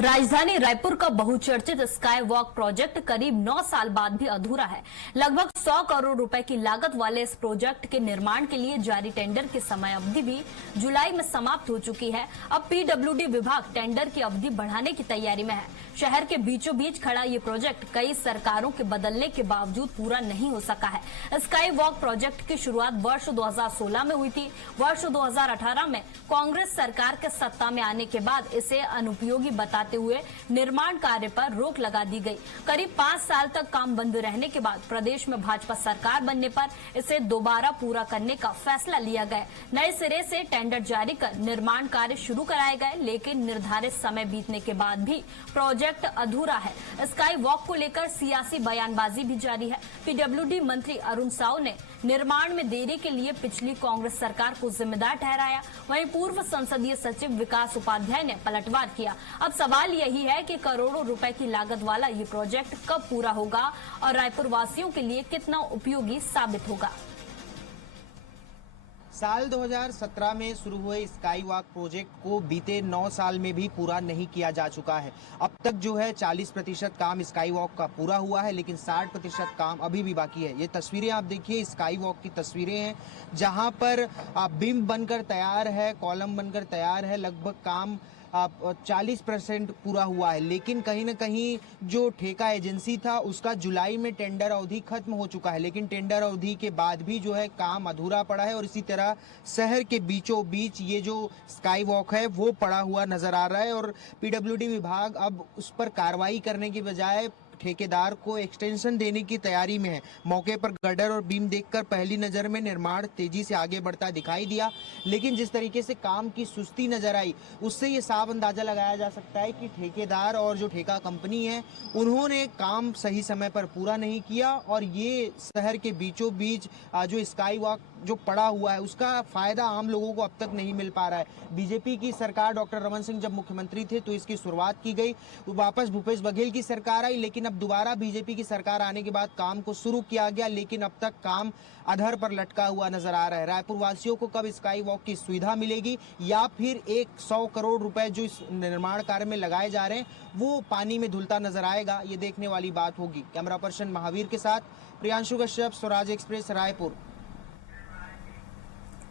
राजधानी रायपुर का बहुचर्चित स्काई वॉक प्रोजेक्ट करीब 9 साल बाद भी अधूरा है। लगभग 100 करोड़ रुपए की लागत वाले इस प्रोजेक्ट के निर्माण के लिए जारी टेंडर की समय अवधि भी जुलाई में समाप्त हो चुकी है। अब पीडब्ल्यूडी विभाग टेंडर की अवधि बढ़ाने की तैयारी में है। शहर के बीचों बीच खड़ा ये प्रोजेक्ट कई सरकारों के बदलने के बावजूद पूरा नहीं हो सका है। स्काई वॉक प्रोजेक्ट की शुरुआत वर्ष 2016 में हुई थी। वर्ष 2018 में कांग्रेस सरकार के सत्ता में आने के बाद इसे अनुपयोगी बताते हुए निर्माण कार्य पर रोक लगा दी गई। करीब 5 साल तक काम बंद रहने के बाद प्रदेश में भाजपा सरकार बनने पर इसे दोबारा पूरा करने का फैसला लिया गया। नए सिरे से टेंडर जारी कर निर्माण कार्य शुरू कराए गए, लेकिन निर्धारित समय बीतने के बाद भी प्रोजेक्ट अधूरा है। स्काई वॉक को लेकर सियासी बयानबाजी भी जारी है। पीडब्ल्यूडी मंत्री अरुण साव ने निर्माण में देरी के लिए पिछली कांग्रेस सरकार को जिम्मेदार ठहराया। वहीं पूर्व संसदीय सचिव विकास उपाध्याय ने पलटवार किया। अब सवाल यही है कि करोड़ों रुपए की लागत वाला ये प्रोजेक्ट कब पूरा होगा और रायपुर वासियों के लिए कितना उपयोगी साबित होगा। साल 2017 में शुरू हुए स्काई वॉक प्रोजेक्ट को बीते 9 साल में भी पूरा नहीं किया जा चुका है। अब तक जो है 40% काम स्काई वॉक का पूरा हुआ है, लेकिन 60% काम अभी भी बाकी है। ये तस्वीरें आप देखिए, स्काई वॉक की तस्वीरें हैं, जहां पर बिम्ब बनकर तैयार है, कॉलम बनकर तैयार है। लगभग काम 40% पूरा हुआ है, लेकिन कहीं न कहीं जो ठेका एजेंसी था उसका जुलाई में टेंडर अवधि खत्म हो चुका है, लेकिन टेंडर अवधि के बाद भी जो है काम अधूरा पड़ा है। और इसी तरह शहर के बीचों बीच ये जो स्काई वॉक है वो पड़ा हुआ नजर आ रहा है। और पीडब्ल्यूडी विभाग अब उस पर कार्रवाई करने की बजाय ठेकेदार को एक्सटेंशन देने की तैयारी में है। मौके पर गडर और बीम देखकर पहली नजर में निर्माण तेजी से आगे बढ़ता दिखाई दिया, लेकिन जिस तरीके से काम की सुस्ती नजर आई उससे ये साफ अंदाजा लगाया जा सकता है कि ठेकेदार और जो ठेका कंपनी है उन्होंने काम सही समय पर पूरा नहीं किया। और ये शहर के बीचों बीच जो स्काई वॉक जो पड़ा हुआ है उसका फायदा आम लोगों को अब तक नहीं मिल पा रहा है। बीजेपी की सरकार डॉक्टर रमन सिंह जब मुख्यमंत्री थे तो इसकी शुरुआत की गई, वापस भूपेश बघेल की सरकार आई, लेकिन अब दोबारा बीजेपी की सरकार आने के बाद काम को शुरू किया गया, लेकिन अब तक काम अधर पर लटका हुआ नजर आ रहा है। रायपुर वासियों को कब स्काई वॉक की सुविधा मिलेगी या फिर 100 करोड़ रुपए जो इस निर्माण कार्य में लगाए जा रहे हैं वो पानी में धुलता नजर आएगा, ये देखने वाली बात होगी। कैमरा पर्सन महावीर के साथ प्रियांशु कश्यप, स्वराज एक्सप्रेस, रायपुर।